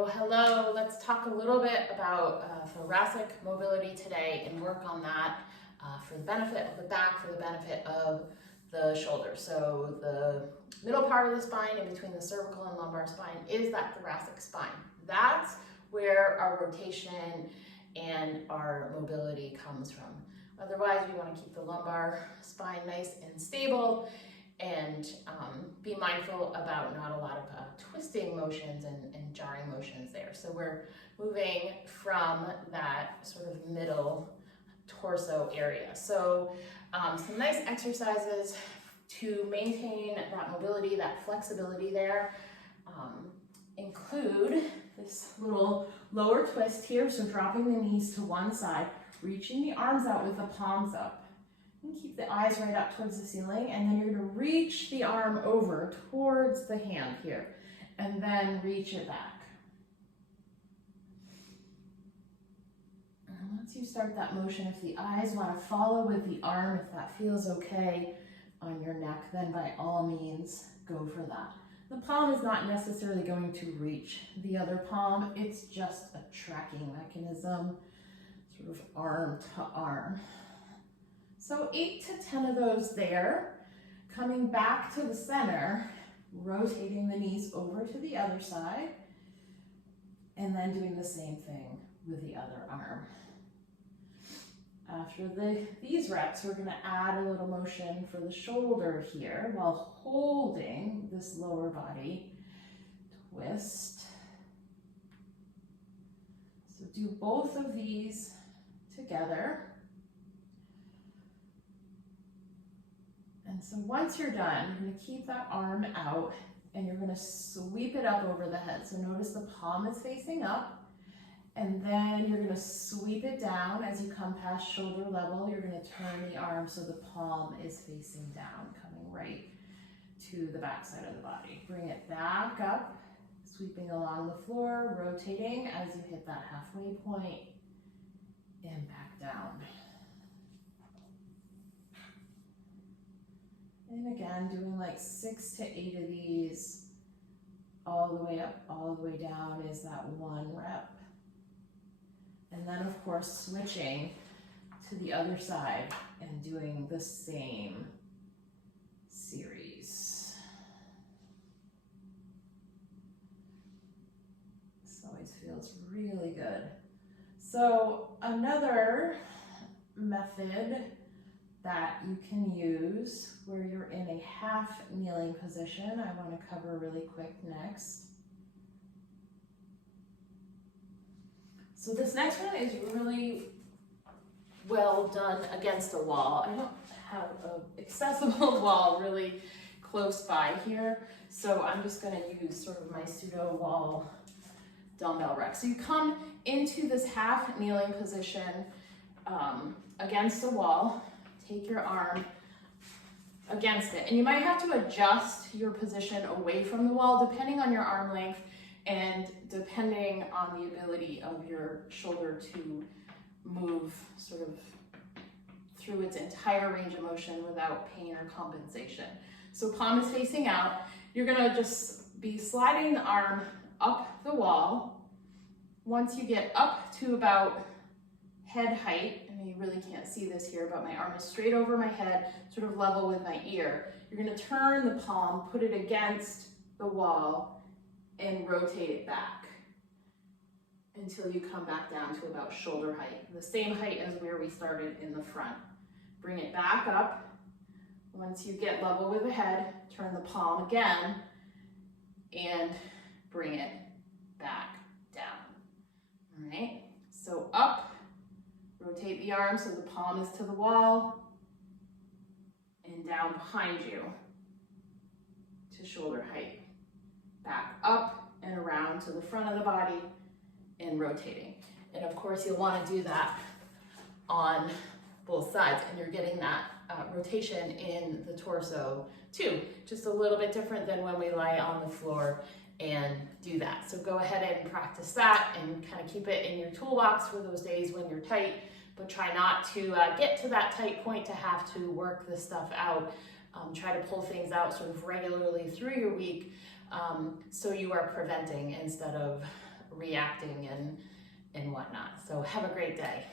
So hello, let's talk a little bit about thoracic mobility today and work on that for the benefit of the back, for the benefit of the shoulder. So the middle part of the spine in between the cervical and lumbar spine is that thoracic spine. That's where our rotation and our mobility comes from. Otherwise, we want to keep the lumbar spine nice and stable and be mindful about not a lot of twisting motions and jarring motions there. So we're moving from that sort of middle torso area. So some nice exercises to maintain that mobility, that flexibility there include this little lower twist here. So dropping the knees to one side, reaching the arms out with the palms up. And keep the eyes right up towards the ceiling, and then you're going to reach the arm over towards the hand here, and then reach it back. And once you start that motion, if the eyes want to follow with the arm, if that feels okay on your neck, then by all means, go for that. The palm is not necessarily going to reach the other palm, it's just a tracking mechanism, sort of arm to arm. So 8 to 10 of those there, coming back to the center, rotating the knees over to the other side, and then doing the same thing with the other arm. After these reps, we're going to add a little motion for the shoulder here while holding this lower body twist. So do both of these together. And so once you're done, you're going to keep that arm out and you're going to sweep it up over the head. So notice the palm is facing up, and then you're going to sweep it down as you come past shoulder level. You're going to turn the arm so the palm is facing down, coming right to the back side of the body. Bring it back up, sweeping along the floor, rotating as you hit that halfway point, and back down. And again, doing like 6 to 8 of these, all the way up, all the way down is that one rep. And then of course, switching to the other side and doing the same series. This always feels really good. So another method that you can use where you're in a half kneeling position, I want to cover really quick next. So this next one is really well done against a wall. I don't have an accessible wall really close by here, so I'm just going to use sort of my pseudo wall dumbbell rack. So you come into this half kneeling position against the wall. Take your arm against it, and you might have to adjust your position away from the wall depending on your arm length and depending on the ability of your shoulder to move sort of through its entire range of motion without pain or compensation. So palm is facing out. You're gonna just be sliding the arm up the wall. Once you get up to about head height, and you really can't see this here, but my arm is straight over my head, sort of level with my ear. You're going to turn the palm, put it against the wall, and rotate it back until you come back down to about shoulder height, the same height as where we started in the front. Bring it back up. Once you get level with the head, turn the palm again and bring it back down. All right, so up. Rotate the arm so the palm is to the wall and down behind you to shoulder height. Back up and around to the front of the body and rotating. And of course you'll want to do that on both sides, and you're getting that rotation in the torso too. Just a little bit different than when we lie on the floor and do that. So go ahead and practice that and kind of keep it in your toolbox for those days when you're tight, but try not to get to that tight point to have to work this stuff out. Try to pull things out sort of regularly through your week so you are preventing instead of reacting and whatnot. So have a great day.